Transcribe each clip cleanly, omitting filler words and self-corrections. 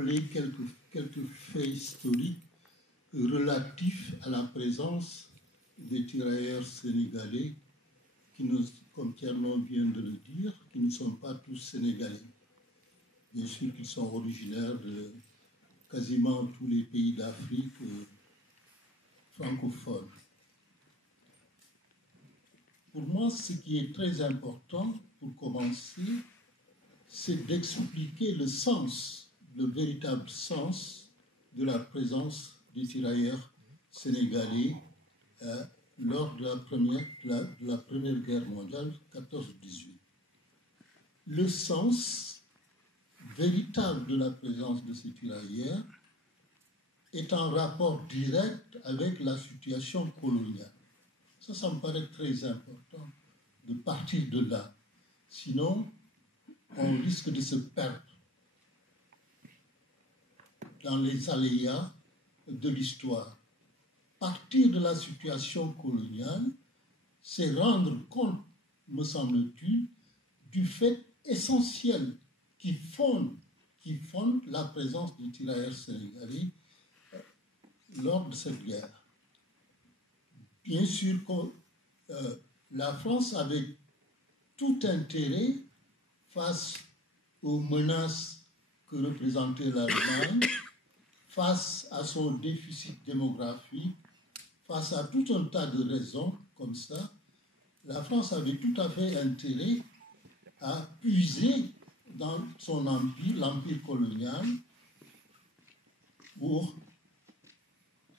rappeler quelques faits historiques relatifs à la présence des tirailleurs sénégalais qui, comme Tierno vient de le dire, qui ne sont pas tous sénégalais. Bien sûr qu'ils sont originaires de quasiment tous les pays d'Afrique francophones. Pour moi, ce qui est très important, pour commencer, c'est d'expliquer le sens, le véritable sens de la présence des tirailleurs sénégalais lors de la Première Guerre mondiale, 14-18. Le sens véritable de la présence de ces tirailleurs est en rapport direct avec la situation coloniale. Ça me paraît très important de partir de là. Sinon, on risque de se perdre dans les aléas de l'histoire. Partir de la situation coloniale, c'est rendre compte, me semble-t-il, du fait essentiel qui fonde la présence des tirailleurs sénégalais lors de cette guerre. Bien sûr que la France avait tout intérêt face aux menaces que représentait l'Allemagne, face à son déficit démographique, face à tout un tas de raisons comme ça, la France avait tout à fait intérêt à puiser dans son empire, l'empire colonial, pour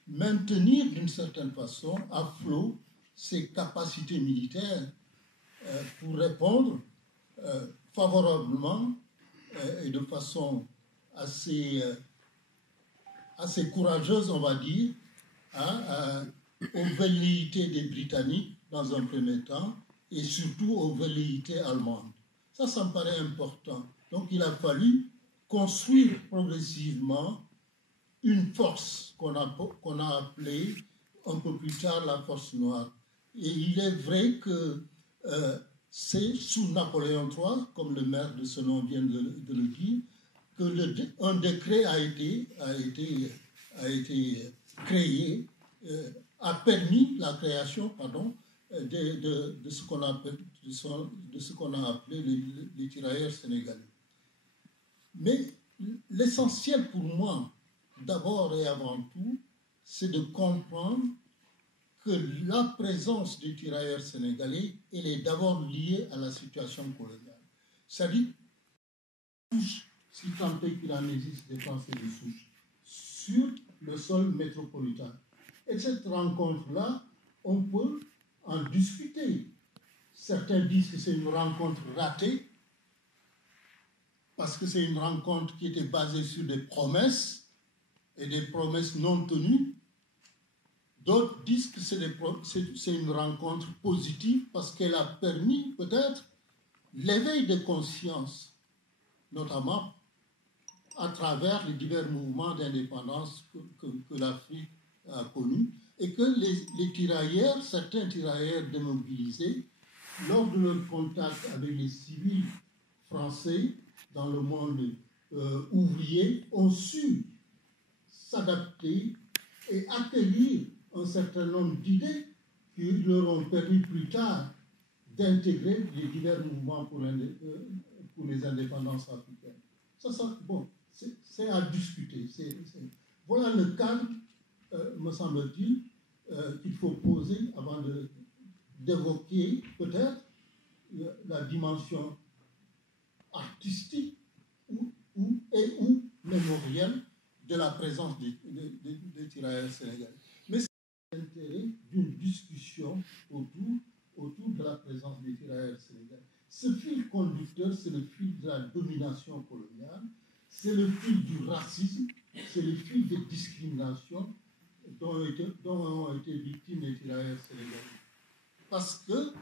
maintenir d'une certaine façon à flot ses capacités militaires pour répondre favorablement et de façon assez courageuse, on va dire, aux velléités des Britanniques dans un premier temps et surtout aux velléités allemandes. Ça me paraît important. Donc il a fallu construire progressivement une force qu'on a appelée un peu plus tard la force noire. Et il est vrai que c'est sous Napoléon III, comme le maire de ce nom vient de le dire, que un décret a été créé, a permis la création, de ce qu'on a appelé les tirailleurs sénégalais. Mais l'essentiel pour moi, d'abord et avant tout, c'est de comprendre que la présence des tirailleurs sénégalais, elle est d'abord liée à la situation coloniale. C'est-à-dire, si tant est qu'il en existe des Français de souche, sur le sol métropolitain. Et cette rencontre-là, on peut en discuter. Certains disent que c'est une rencontre ratée, parce que c'est une rencontre qui était basée sur des promesses, et des promesses non tenues. D'autres disent que c'est une rencontre positive, parce qu'elle a permis peut-être l'éveil de conscience, notamment à travers les divers mouvements d'indépendance que l'Afrique a connus, et que les tirailleurs, certains tirailleurs démobilisés, lors de leur contact avec les civils français dans le monde ouvrier, ont su s'adapter et accueillir un certain nombre d'idées qui leur ont permis plus tard d'intégrer les divers mouvements pour les indépendances africaines. Bon, c'est à discuter. Voilà le cadre, me semble-t-il, qu'il faut poser avant d'évoquer peut-être la dimension artistique ou mémorielle de la présence des tirailleurs sénégalais. Mais c'est l'intérêt d'une discussion autour de la présence des tirailleurs sénégalais. Ce fil conducteur, c'est le fil de la domination coloniale, c'est le fil du racisme, c'est le fil des discriminations dont ont été victimes les tirailleurs sénégalais. Parce que,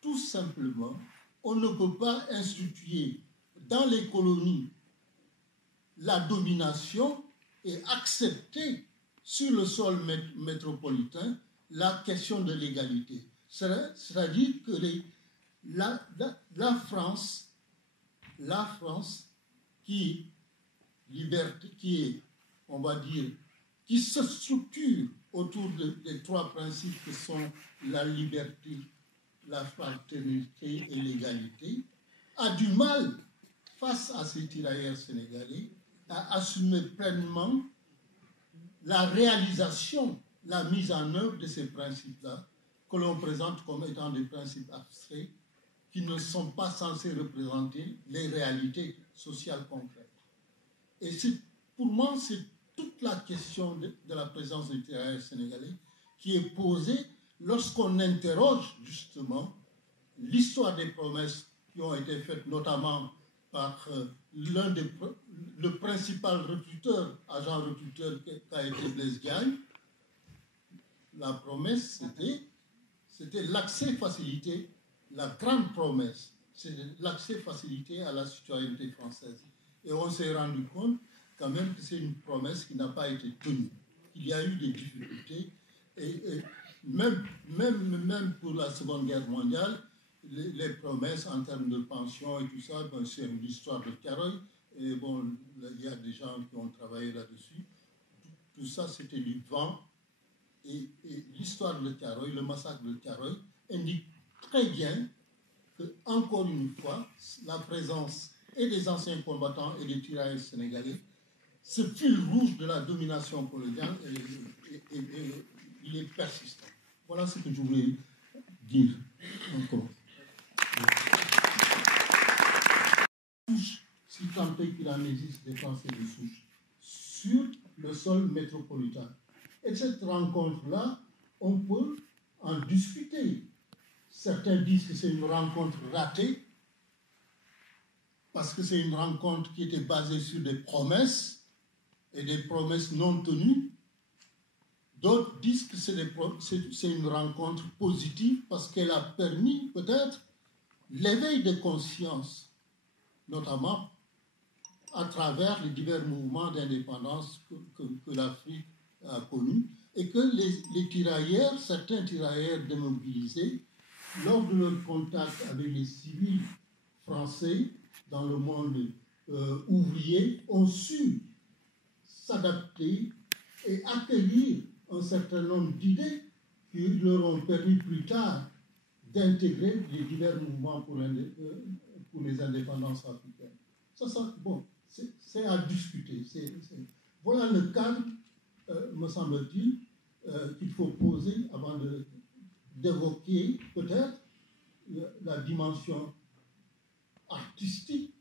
tout simplement, on ne peut pas instituer dans les colonies la domination et accepter sur le sol métropolitain la question de l'égalité. C'est-à-dire que la France qui, liberté, qui est, on va dire, qui se structure autour des trois principes que sont la liberté, la fraternité et l'égalité, a du mal, face à ces tirailleurs sénégalais, à assumer pleinement la réalisation, la mise en œuvre de ces principes-là, que l'on présente comme étant des principes abstraits, qui ne sont pas censés représenter les réalités sociales concrètes. Et pour moi, c'est toute la question de la présence des tirailleurs sénégalais qui est posée lorsqu'on interroge justement l'histoire des promesses qui ont été faites notamment par le principal recruteur, agent recruteur qu'a été Blaise Diagne. La promesse, c'était l'accès facilité, la grande promesse, c'est l'accès facilité à la citoyenneté française. Et on s'est rendu compte quand même que c'est une promesse qui n'a pas été tenue. Il y a eu des difficultés. Et même pour la Seconde Guerre mondiale, les promesses en termes de pension et tout ça, ben, c'est l'histoire de Thiaroye. Et bon, il y a des gens qui ont travaillé là-dessus. Tout ça, c'était du vent. Et l'histoire de Thiaroye, le massacre de Thiaroye, indique très bien que, encore une fois, la présence et des anciens combattants et des tirailleurs sénégalais, ce fil rouge de la domination coloniale, il est persistant. Voilà ce que je voulais dire encore. Si tant est qu'il en existe des pensées de souche sur le sol métropolitain. Et cette rencontre-là, on peut en discuter. Certains disent que c'est une rencontre ratée, parce que c'est une rencontre qui était basée sur des promesses, et des promesses non tenues. D'autres disent que c'est une rencontre positive, parce qu'elle a permis peut-être l'éveil de conscience, notamment à travers les divers mouvements d'indépendance que l'Afrique a connus, et que les tirailleurs, certains tirailleurs démobilisés, lors de leur contact avec les civils français dans le monde ouvrier, ont su s'adapter et accueillir un certain nombre d'idées qui leur ont permis plus tard d'intégrer les divers mouvements pour les indépendances africaines. Bon, c'est à discuter. Voilà le cadre, me semble-t-il, qu'il faut poser avant d'évoquer peut-être la dimension artistique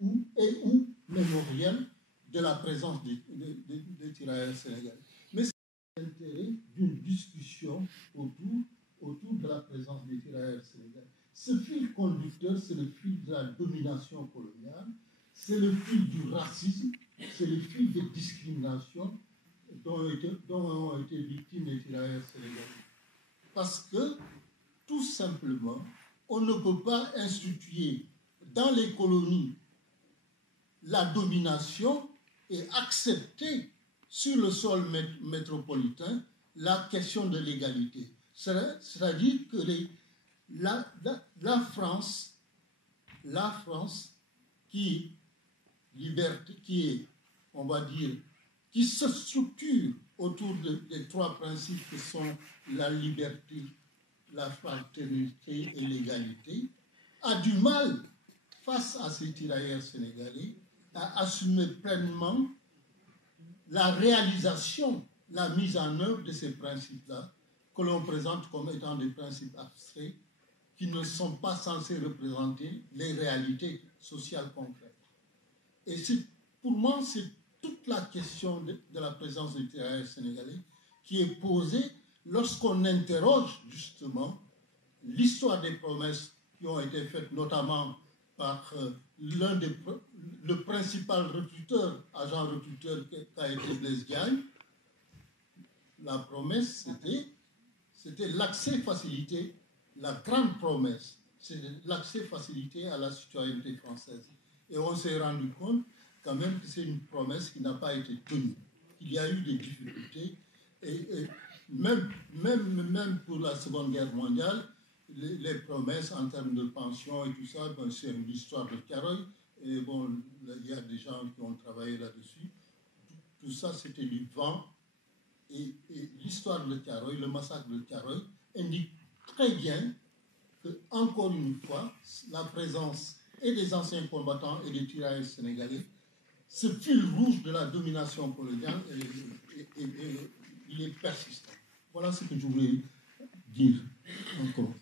ou mémorielle de la présence des tirailleurs sénégalais. Mais c'est l'intérêt d'une discussion autour de la présence des tirailleurs sénégalais. Ce fil conducteur, c'est le fil de la domination coloniale, c'est le fil du racisme, c'est le fil des discriminations dont ont été victimes les tirailleurs sénégalais. Parce que, tout simplement, on ne peut pas instituer dans les colonies la domination et accepter sur le sol métropolitain la question de l'égalité. C'est-à-dire que la France qui est, on va dire, qui se structure autour des trois principes que sont la liberté, la fraternité et l'égalité, a du mal, face à ces tirailleurs sénégalais, à assumer pleinement la réalisation, la mise en œuvre de ces principes-là, que l'on présente comme étant des principes abstraits, qui ne sont pas censés représenter les réalités sociales concrètes. Et pour moi, c'est toute la question de la présence des tirailleurs sénégalais qui est posée lorsqu'on interroge justement l'histoire des promesses qui ont été faites notamment par le principal recruteur, agent recruteur qu'a été Blaise Diagne. La promesse, c'était l'accès facilité, la grande promesse, c'est l'accès facilité à la citoyenneté française. Et on s'est rendu compte quand même que c'est une promesse qui n'a pas été tenue. Il y a eu des difficultés. Et même pour la Seconde Guerre mondiale, les promesses en termes de pension et tout ça, ben, c'est l'histoire de Thiaroye. Et bon, il y a des gens qui ont travaillé là-dessus. Tout ça, c'était du vent. Et l'histoire de Thiaroye, le massacre de Thiaroye, indique très bien que, encore une fois, la présence et des anciens combattants et des tirailleurs sénégalais, ce fil rouge de la domination coloniale, il est persistant. Voilà ce que je voulais dire encore.